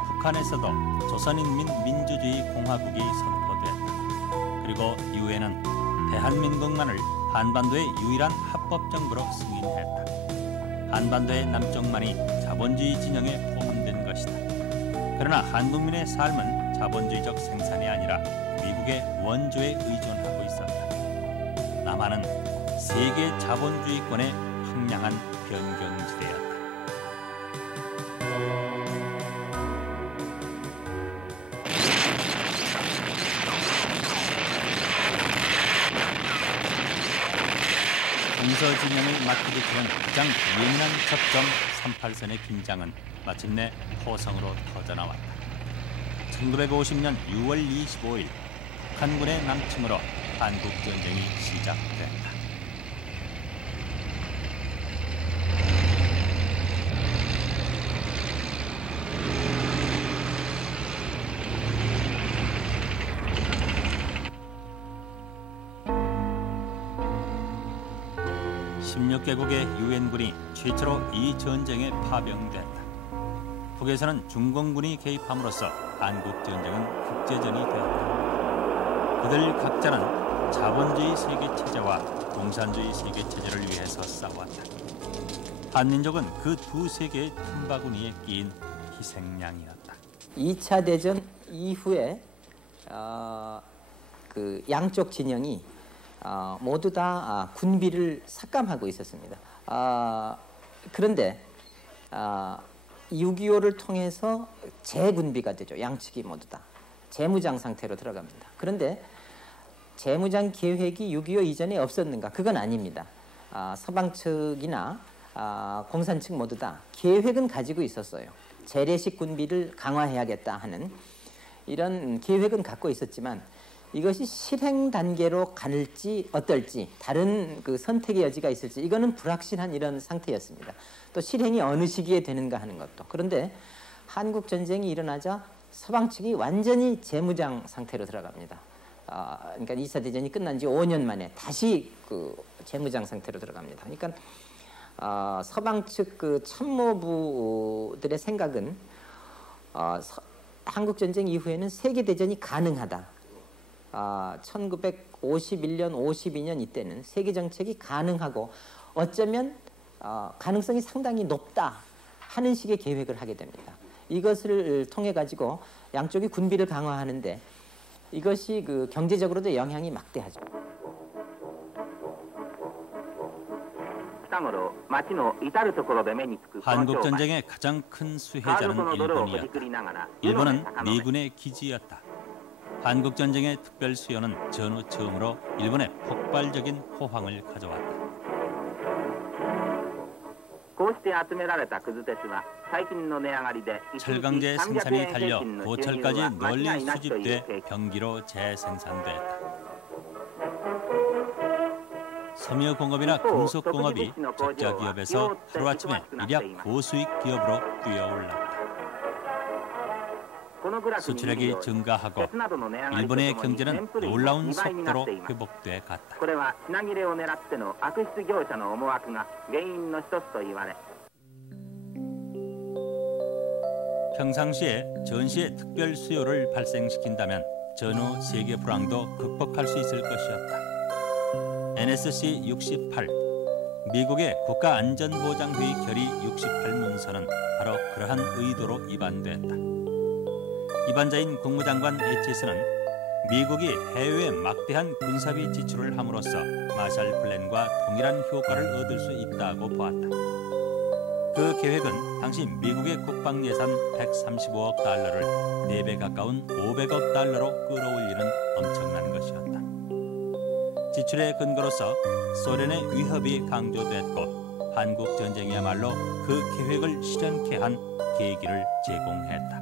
북한에서도 조선인민민주주의 공화국이 선포됐다. 그리고 유엔은 대한민국만을 한반도의 유일한 합법정부로 승인했다. 한반도의 남쪽만이 자본주의 진영에 포함된 것이다. 그러나 한국민의 삶은 자본주의적 생산이 아니라 미국의 원조에 의존하고 있었다. 남한은 세계 자본주의권의 황량한 변경지대였다. 정서진영을 맞부딪히는 가장 예민한 접점 38선의 긴장은 마침내 포성으로 터져나왔다. 1950년 6월 25일 북한군의 남침으로 한국전쟁이 시작됐다. (16개국의) 유엔군이 최초로 이 전쟁에 파병됐다. 북에서는 중공군이 개입함으로써 한국전쟁은 국제전이 되었다. 그들 각자는 자본주의 세계체제와 공산주의 세계체제를 위해서 싸웠다. 한민족은 그 두 세계의 틈바구니에 끼인 희생양이었다. 2차 대전 이후에 그 양쪽 진영이 모두 다 군비를 삭감하고 있었습니다. 그런데 6.25를 통해서 재군비가 되죠. 양측이 모두 다 재무장 상태로 들어갑니다. 그런데 재무장 계획이 6.25 이전에 없었는가? 그건 아닙니다. 서방 측이나 공산 측 모두 다 계획은 가지고 있었어요. 재래식 군비를 강화해야겠다 하는 이런 계획은 갖고 있었지만 이것이 실행 단계로 갈지 어떨지 다른 그 선택의 여지가 있을지 이거는 불확실한 이런 상태였습니다. 또 실행이 어느 시기에 되는가 하는 것도. 그런데 한국 전쟁이 일어나자 서방 측이 완전히 재무장 상태로 들어갑니다. 그러니까 2차 대전이 끝난 지 5년 만에 다시 그 재무장 상태로 들어갑니다. 그러니까 서방 측 그 참모부들의 생각은 한국 전쟁 이후에는 세계 대전이 가능하다. 1951년, 52년 이때는 세계 정책이 가능하고 어쩌면 가능성이 상당히 높다 하는 식의 계획을 하게 됩니다. 이것을 통해 가지고 양쪽이 군비를 강화하는데 이것이 그 경제적으로도 영향이 막대하죠. 한국 전쟁의 가장 큰 수혜자는 일본이었다. 일본은 미군의 기지였다. 한국 전쟁의 특별 수요는 전후 처음으로 일본의 폭발적인 호황을 가져왔다. 철강제 생산이 달려 고철까지 널리 수집돼 병기로 재생산됐다. 섬유공업이나 금속공업이 적자 기업에서 하루아침에 일약 고수익 기업으로 뛰어올랐다. 수출액이 증가하고 일본의 경제는 놀라운 속도로 회복돼 갔다. 평상시에 전시의 특별 수요를 발생시킨다면 전후 세계 불황도 극복할 수 있을 것이었다. NSC 68, 미국의 국가안전보장회의 결의 68 문서는 바로 그러한 의도로 입안됐다. 입안자인 국무장관 에치스는 미국이 해외에 막대한 군사비 지출을 함으로써 마샬 플랜과 동일한 효과를 얻을 수 있다고 보았다. 그 계획은 당시 미국의 국방 예산 135억 달러를 4배 가까운 500억 달러로 끌어올리는 엄청난 것이었다. 지출의 근거로서 소련의 위협이 강조됐고 한국 전쟁이야말로 그 계획을 실현케 한 계기를 제공했다.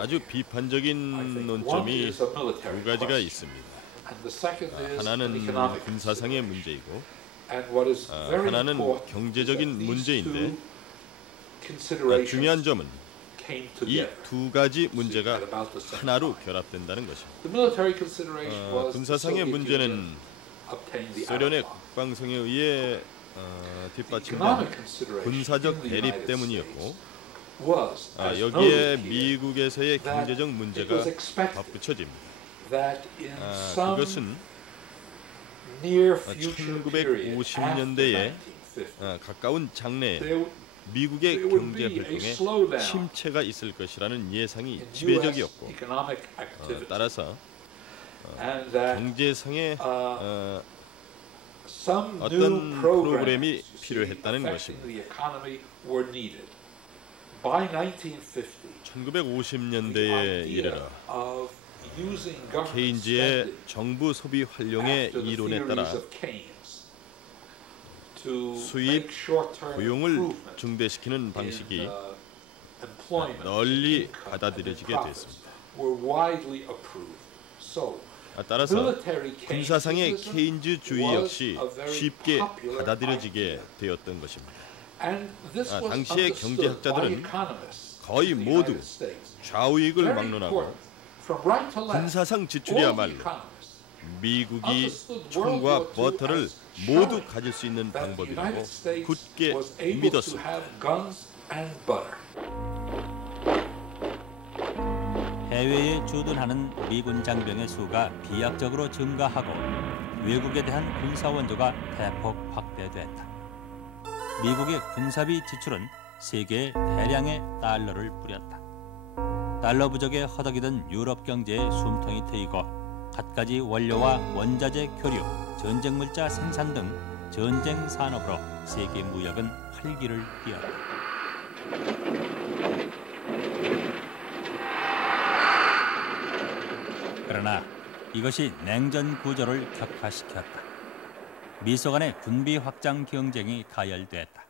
아주 비판적인 논점이 두 가지가 있습니다. 하나는 군사상의 문제이고 하나는 경제적인 문제인데 중요한 점은 이 두 가지 문제가 하나로 결합된다는 것입니다. 군사상의 문제는 소련의 국방성에 의해 뒷받침된 군사적 대립 때문이었고 여기에 미국에서의 경제적 문제가 덧붙여집니다. 그것은 1950년대에 가까운 장래에 미국의 경제 활동에 침체가 있을 것이라는 예상이 지배적이었고 따라서 경제상의 어떤 프로그램이 필요했다는 것입니다. 1950년대에 이르러 케인즈의 정부 소비 활용의 이론에 따라 수입, 고용을 증대시키는 방식이 널리 받아들여지게 됐습니다. 따라서 군사상의 케인즈주의 역시 쉽게 받아들여지게 되었던 것입니다. 당시의 경제학자들은 거의 모두 좌우익을 막론하고 군사상 지출이야말로 미국이 총과 버터를 모두 가질 수 있는 방법이라고 굳게 믿었습니다. 해외에 주둔하는 미군 장병의 수가 비약적으로 증가하고 외국에 대한 군사 원조가 대폭 확대됐다. 미국의 군사비 지출은 세계에 대량의 달러를 뿌렸다. 달러 부족에 허덕이던 유럽 경제에 숨통이 트이고 갖가지 원료와 원자재 교류, 전쟁 물자 생산 등 전쟁 산업으로 세계 무역은 활기를 띠었다. 그러나 이것이 냉전 구조를 격화시켰다. 미소 간의 군비 확장 경쟁이 가열됐다.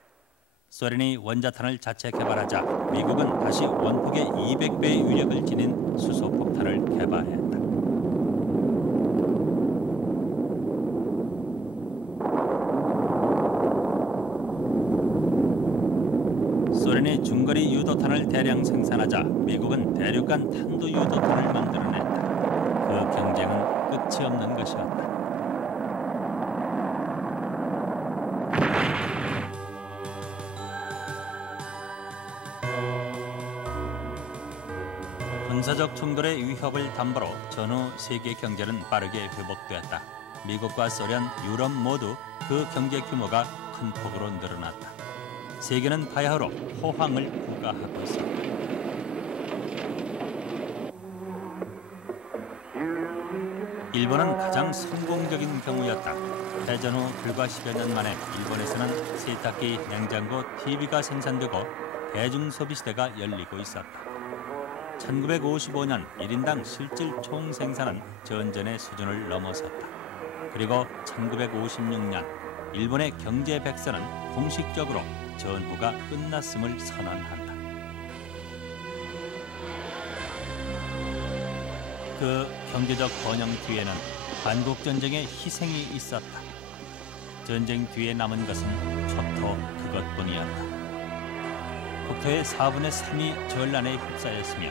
소련이 원자탄을 자체 개발하자 미국은 다시 원폭의 200배의 위력을 지닌 수소폭탄을 개발했다. 소련이 중거리 유도탄을 대량 생산하자 미국은 대륙간 탄도 유도탄을 만들어냈다. 그 경쟁은 끝이 없는 것이었다. 군사적 충돌의 위협을 담보로 전후 세계 경제는 빠르게 회복되었다. 미국과 소련, 유럽 모두 그 경제 규모가 큰 폭으로 늘어났다. 세계는 바야흐로 호황을 구가하고 있었다. 일본은 가장 성공적인 경우였다. 해전 후 불과 10여 년 만에 일본에서는 세탁기, 냉장고, TV가 생산되고 대중소비 시대가 열리고 있었다. 1955년 1인당 실질 총생산은 전전의 수준을 넘어섰다. 그리고 1956년 일본의 경제 백선은 공식적으로 전후가 끝났음을 선언한다. 그 경제적 번영 뒤에는 한국전쟁의 희생이 있었다. 전쟁 뒤에 남은 것은 초토 그것뿐이었다. 국토의 4분의 3이 전란에 휩싸였으며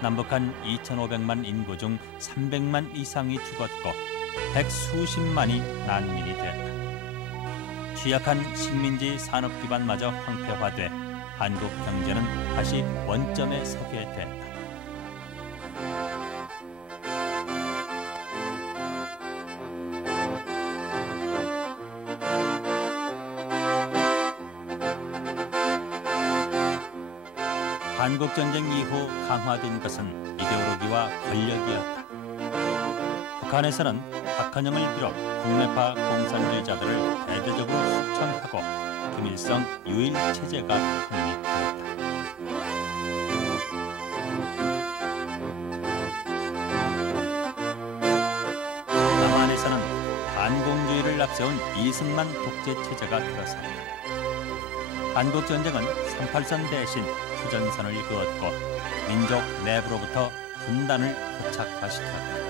남북한 2,500만 인구 중 300만 이상이 죽었고 100수십만이 난민이 됐다. 취약한 식민지 산업 기반마저 황폐화돼 한국 경제는 다시 원점에 서게 됐다. 한국전쟁 이후 강화된 것은 이데올로기와 권력이었다. 북한에서는 박헌영을 비롯 국내파 공산주의자들을 대대적으로 숙청하고 김일성 유일 체제가 확립되었다. 남한에서는 반공주의를 앞세운 이승만 독재 체제가 들어섰다. 한국전쟁은 38선 대신 휴전선을 그었고 민족 내부로부터 분단을 포착화시켰다.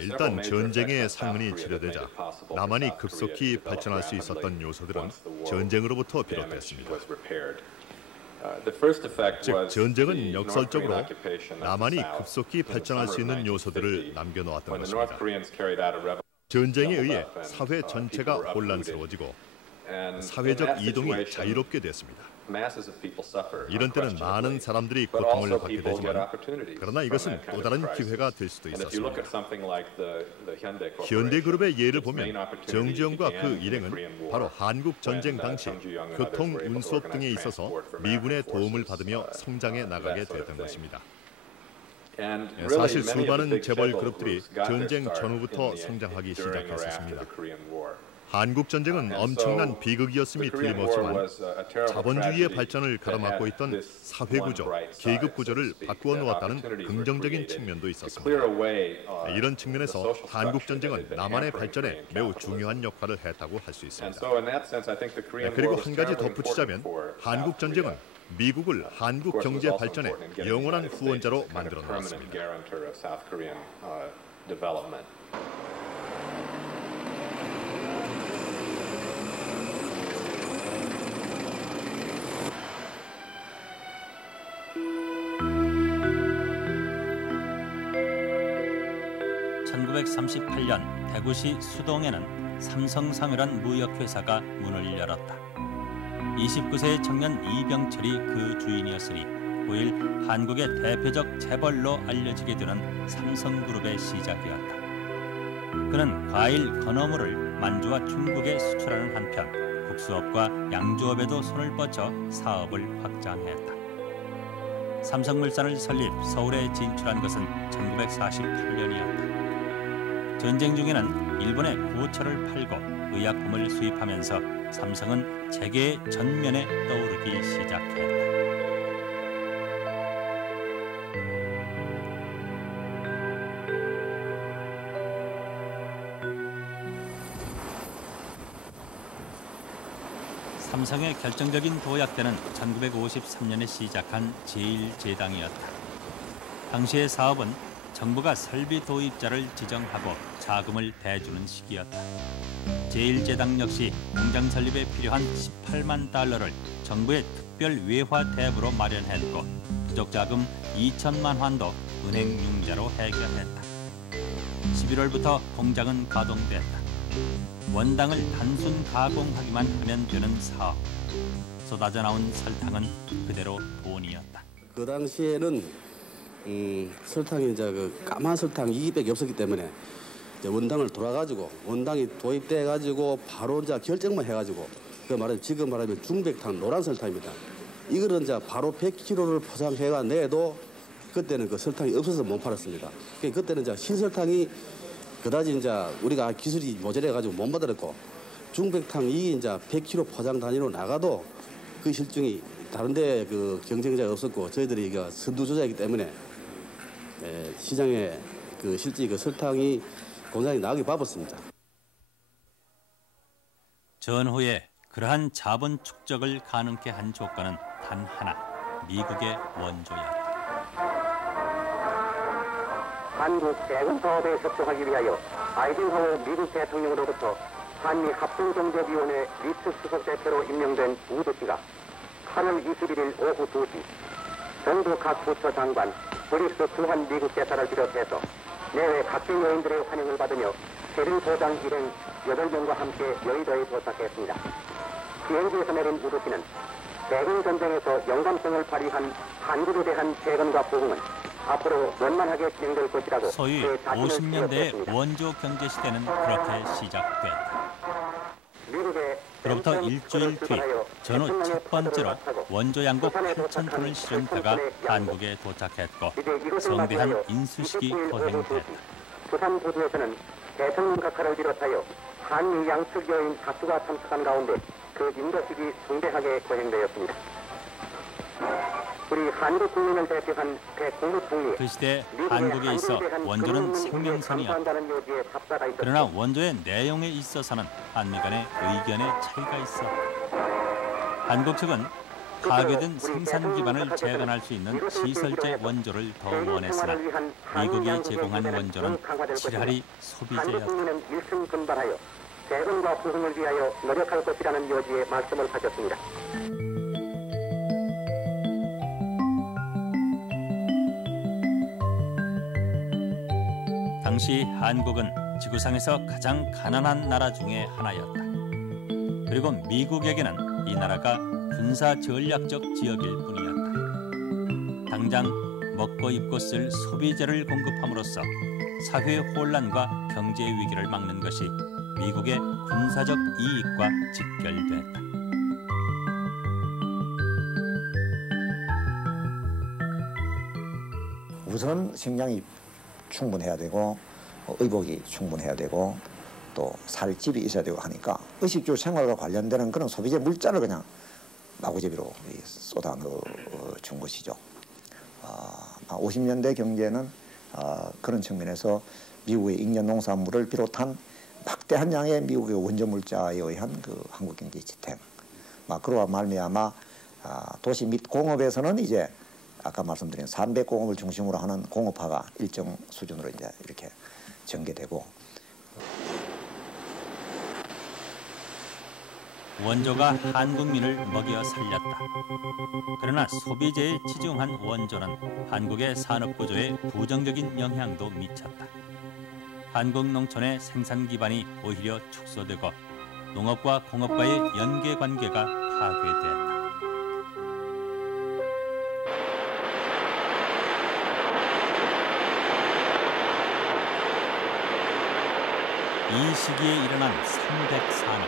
일단 전쟁의 상흔이 치료되자 남한이 급속히 발전할 수 있었던 요소들은 전쟁으로부터 비롯됐습니다. 즉 전쟁은 역설적으로 남한이 급속히 발전할 수 있는 요소들을 남겨놓았던 것입니다. 전쟁에 의해 사회 전체가 혼란스러워지고 사회적 이동이 자유롭게 됐습니다. 이런 때는 많은 사람들이 고통을 받게 되지만 그러나 이것은 또 다른 기회가 될 수도 있었습니다. 현대그룹의 예를 보면 정지영과 그 일행은 바로 한국전쟁 당시 교통, 운수업 등에 있어서 미군의 도움을 받으며 성장해 나가게 됐던 것입니다. 사실 수많은 재벌 그룹들이 전쟁 전후부터 성장하기 시작했었습니다. 한국전쟁은 엄청난 비극이었음이 틀림없지만 자본주의의 발전을 가로막고 있던 사회구조, 계급구조를 바꾸어 놓았다는 긍정적인 측면도 있었습니다. 이런 측면에서 한국전쟁은 남한의 발전에 매우 중요한 역할을 했다고 할 수 있습니다. 그리고 한 가지 덧붙이자면 한국전쟁은 미국을 한국 경제 발전의 영원한 후원자로 만들어 놓았습니다. 1938년 대구시 수동에는 삼성상회란 무역회사가 문을 열었다. 29세의 청년 이병철이 그 주인이었으니 9일 한국의 대표적 재벌로 알려지게 되는 삼성그룹의 시작이었다. 그는 과일 건어물을 만주와 중국에 수출하는 한편 국수업과 양주업에도 손을 뻗쳐 사업을 확장했다. 삼성물산을 설립 서울에 진출한 것은 1948년이었다. 전쟁 중에는 일본에 구호철을 팔고 의약품을 수입하면서 삼성은 재계의 전면에 떠오르기 시작했다. 삼성의 결정적인 도약대는 1953년에 시작한 제1제당이었다. 당시의 사업은 정부가 설비 도입자를 지정하고 자금을 대주는 시기였다. 제1제당 역시 공장 설립에 필요한 18만 달러를 정부의 특별 외화 대부로 마련했고 부족 자금 2천만 환도 은행 융자로 해결했다. 11월부터 공장은 가동됐다. 원당을 단순 가공하기만 하면 되는 사업. 쏟아져 나온 설탕은 그대로 돈이었다. 그 당시에는 설탕이 이제 그 까만 설탕 200이 없었기 때문에 이제 원당을 돌아가지고 원당이 도입돼 가지고 바로 이제 결정만 해가지고 그 말은 지금 말하면 중백탕 노란 설탕입니다. 이거는 이제 바로 100kg를 포장해가 내도 그때는 그 설탕이 없어서 못 팔았습니다. 그때는 이제 신설탕이 그다지 이제 우리가 기술이 모자라가지고 못 받았고 중백탕이 이제 100kg 포장 단위로 나가도 그 실증이 다른데 그 경쟁자가 없었고 저희들이 이거 선두주자이기 때문에 시장에 그 실제 그 설탕이 공장이 나가기 바빴습니다. 전후에 그러한 자본 축적을 가능케 한 조건은 단 하나, 미국의 원조였다. 한국 대응 사업에 협조하기 위하여 아이젠하워 미국 대통령으로부터 한미 합동경제위원회 리츠 수석 대표로 임명된 우드 씨가 8월 21일 오후 2시 정부 각 부처 장관, 브릭스 주한 미국 대사를 비롯해서 내외 각계 요인들의 환영을 받으며 세를 보장 일행 8명과 함께 여의도에 도착했습니다. 비행기에서 내린 우드 씨는 대공 전쟁에서 영감성을 발휘한 한국에 대한 재건과 부흥은 앞으로 원만하게 진행될 것이라고 소위 50년대의 원조 경제 시대는 그렇게 시작됐다. 그로부터 일주일 뒤 전후 첫 번째로 원조 양곡 8,000톤을 실은 배가 한국에 도착했고 성대한 인수식이 거행됐다. 부산 부두에서는 대통령 각하를 비롯하여 한미 양측 여인 다수가 참석한 가운데 그 인도식이 성대하게 거행되었습니다. 우리 한국 국민을 대표한 국무총리 그 시대 한국에 있어 원조는 생명선이었다. 그러나 원조의 내용에 있어서는 한미 간의 의견의 차이가 있었다. 한국 측은 파괴된 생산 기반을 재건할 수 있는 시설제 원조를 더 원했으나 미국이 제공한 원조는 지라리 소비재였다. 재건과 부흥을 위하여 노력할 것이라는 요지의 말씀을 하셨습니다. 당시 한국은 지구상에서 가장 가난한 나라 중에 하나였다. 그리고 미국에게는 이 나라가 군사 전략적 지역일 뿐이었다. 당장 먹고 입고 쓸 소비재를 공급함으로써 사회 혼란과 경제 위기를 막는 것이 미국의 군사적 이익과 직결됐다. 우선 식량이 충분해야 되고 의복이 충분해야 되고 또 살 집이 있어야 되고 하니까 의식주 생활과 관련되는 그런 소비재 물자를 그냥 마구잡이로 쏟아 넣어준 것이죠. 50년대 경제는 그런 측면에서 미국의 잉여 농산물을 비롯한 막대한 양의 미국의 원조 물자에 의한 그 한국 경제 지탱, 그로와 말미암아 도시 및 공업에서는 이제 아까 말씀드린 300 공업을 중심으로 하는 공업화가 일정 수준으로 이제 이렇게 전개되고. 원조가 한국민을 먹여 살렸다. 그러나 소비재에 치중한 원조는 한국의 산업 구조에 부정적인 영향도 미쳤다. 한국 농촌의 생산 기반이 오히려 축소되고 농업과 공업과의 연계 관계가 파괴됐다. 이 시기에 일어난 300산업,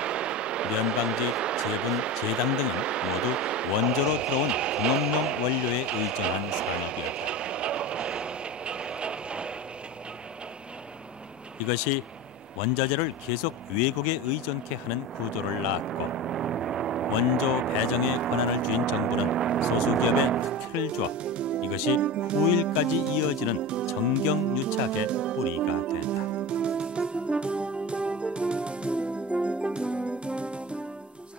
면방직, 제분, 제당 등은 모두 원조로 들어온 공업용 원료에 의존한 산업이었다. 이것이 원자재를 계속 외국에 의존케 하는 구조를 낳았고 원조 배정의 권한을 쥔 정부는 소수기업에 특혜를 주어 이것이 후일까지 이어지는 정경유착의 뿌리가 된다.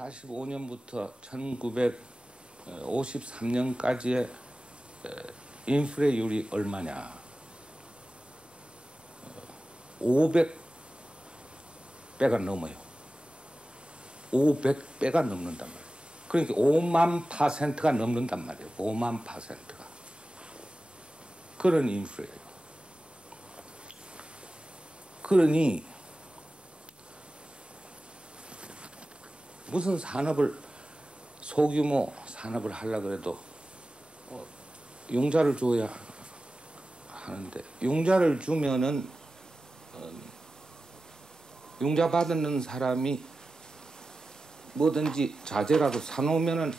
45년부터 1953년까지의 인플레율이 얼마냐? 500배가 넘어요. 500배가 넘는단 말이에요. 그러니까 50,000%가 넘는단 말이에요. 50,000%가. 그런 인플레예요. 그러니 무슨 산업을 소규모 산업을 하려고 해도 융자를 줘야 하는데 융자를 주면은 융자 받는 사람이 뭐든지 자재라도 사놓으면은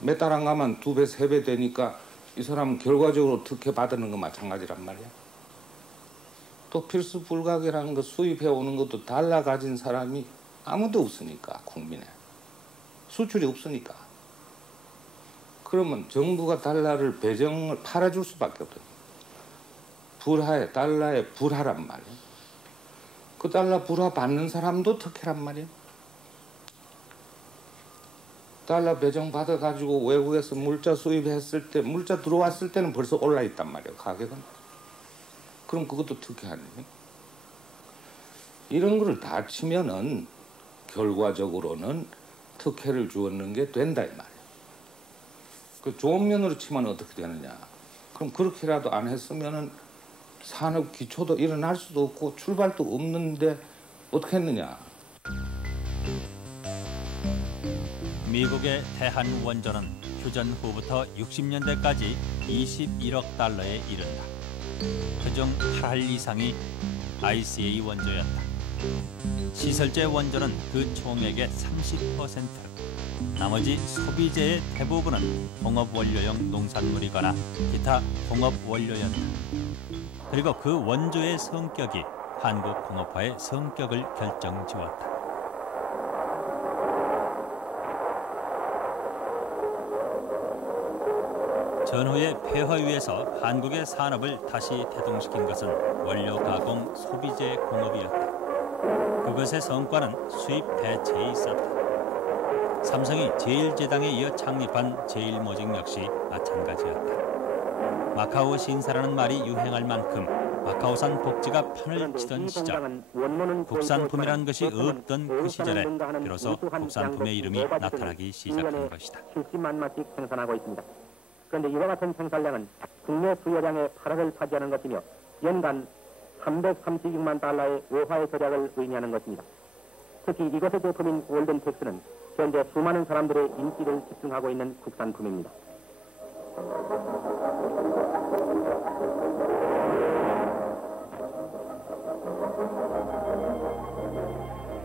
몇 달 안 가면 2배, 3배 되니까 이 사람은 결과적으로 특혜 받는 거 마찬가지란 말이야. 또 필수 불가결한 거 수입해 오는 것도 달러 가진 사람이 아무도 없으니까 국민에 수출이 없으니까 그러면 정부가 달러를 배정을 팔아줄 수밖에 없거든. 불화에 달러에 불화란 말이야. 그 달러 불화 받는 사람도 특혜란 말이야. 달러 배정 받아가지고 외국에서 물자 수입했을 때 물자 들어왔을 때는 벌써 올라 있단 말이야 가격은. 그럼 그것도 특혜 아니에요? 이런 거를 다 치면은 결과적으로는 특혜를 주었는 게 된다 이 말이에요. 그 좋은 면으로 치면 어떻게 되느냐? 그럼 그렇게라도 안 했으면은 산업 기초도 일어날 수도 없고 출발도 없는데 어떻게 했느냐? 미국의 대한 원조는 휴전 후부터 60년대까지 21억 달러에 이른다. 그중 8할 이상이 ICA 원조였다. 시설재 원조는 그 총액의 30%, 나머지 소비재의 대부분은 공업원료용 농산물이거나 기타 공업원료였다. 그리고 그 원조의 성격이 한국 공업화의 성격을 결정지었다. 전후의 폐허위에서 한국의 산업을 다시 태동시킨 것은 원료 가공 소비재 공업이었다. 그것의 성과는 수입 대체에 있었다. 삼성이 제1제당에 이어 창립한 제1모직 역시 마찬가지였다. 마카오 신사라는 말이 유행할 만큼 마카오산 복지가 판을 치던 시절, 국산품이라는 것이 없던 그 시절에 비로소 국산품의 이름이 나타나기 시작한 것이다. 70만 마씩 생산하고 있습니다. 그런데 이와 같은 생산량은 국내 수요량의 8%를 차지하는 것이며 연간 336만 달러의 외화의 절약을 의미하는 것입니다. 특히 이것의 제품인 골든텍스는 현재 수많은 사람들의 인기를 집중하고 있는 국산품입니다.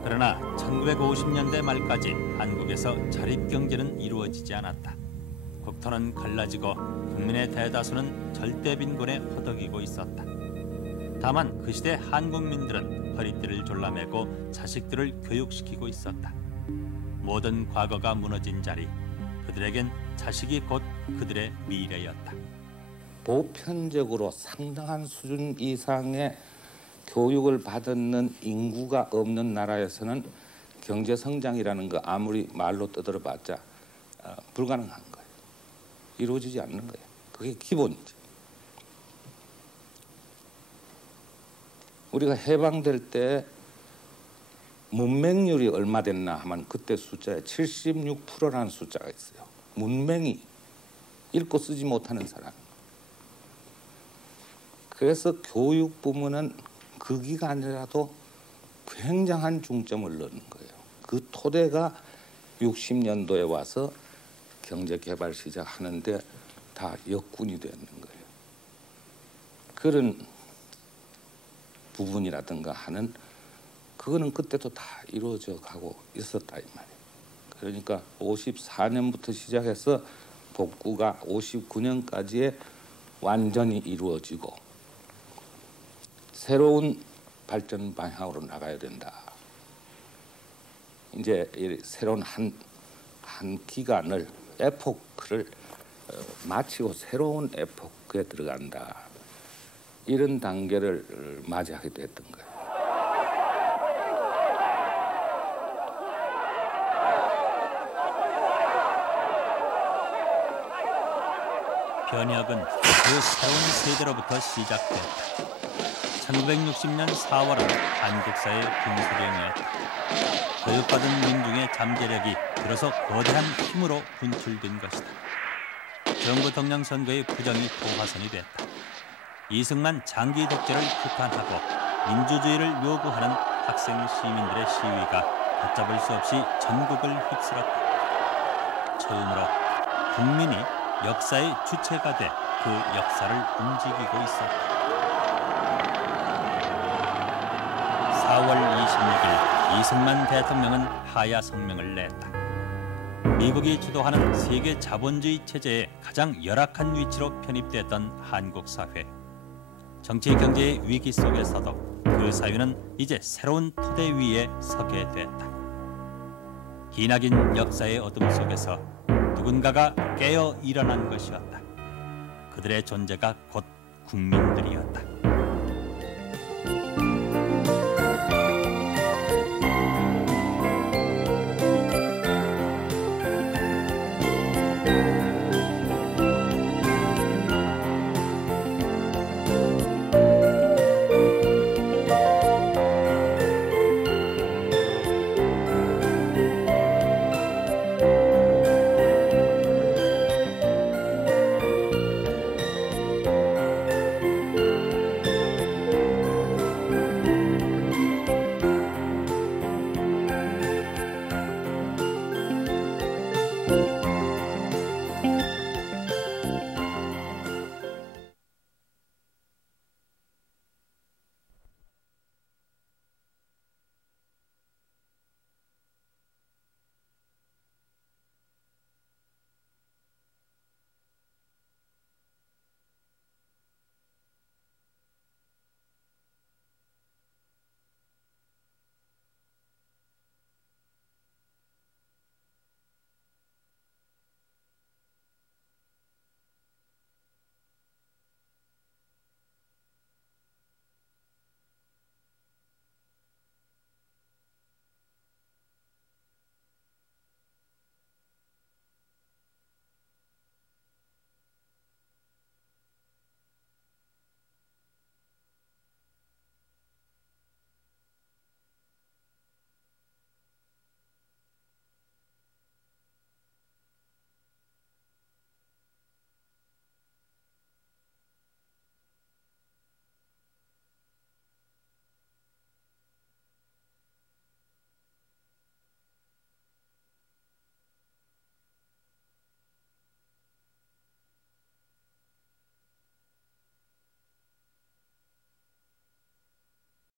그러나 1950년대 말까지 한국에서 자립경제는 이루어지지 않았다. 국토는 갈라지고 국민의 대다수는 절대 빈곤에 허덕이고 있었다. 다만 그 시대 한국민들은 허리띠를 졸라매고 자식들을 교육시키고 있었다. 모든 과거가 무너진 자리, 그들에겐 자식이 곧 그들의 미래였다. 보편적으로 상당한 수준 이상의 교육을 받는 인구가 없는 나라에서는 경제성장이라는 거 아무리 말로 떠들어봤자 불가능한 거예요. 이루어지지 않는 거예요. 그게 기본이죠. 우리가 해방될 때 문맹률이 얼마 됐나 하면 그때 숫자에 76%라는 숫자가 있어요. 문맹이 읽고 쓰지 못하는 사람. 그래서 교육 부문은 거기가 아니라도 굉장한 중점을 넣는 거예요. 그 토대가 60년도에 와서 경제개발 시작하는데 다 역군이 되는 거예요. 그런 부분이라든가 하는 그거는 그때도 다 이루어져 가고 있었다 이 말이에요. 그러니까 54년부터 시작해서 복구가 59년까지에 완전히 이루어지고 새로운 발전 방향으로 나가야 된다. 이제 새로운 한 기간을 에포크를 마치고 새로운 에포크에 들어간다. 이런 단계를 맞이하게 됐던 거예요. 변혁은 그 새로운 세대로부터 시작됐다. 1960년 4월은 한국사의 분수령이었다. 교육받은 민중의 잠재력이 비로소 거대한 힘으로 분출된 것이다. 정부 동량 선거의 부정이 도화선이 됐다. 이승만 장기 독재를 규탄하고 민주주의를 요구하는 학생 시민들의 시위가 걷잡을 수 없이 전국을 휩쓸었다. 처음으로 국민이 역사의 주체가 돼 그 역사를 움직이고 있었다. 4월 26일 이승만 대통령은 하야 성명을 냈다. 미국이 주도하는 세계 자본주의 체제의 가장 열악한 위치로 편입됐던 한국 사회. 정치 경제의 위기 속에서도 그 사회는 이제 새로운 토대 위에 서게 됐다. 기나긴 역사의 어둠 속에서 누군가가 깨어 일어난 것이었다. 그들의 존재가 곧 국민들이었다.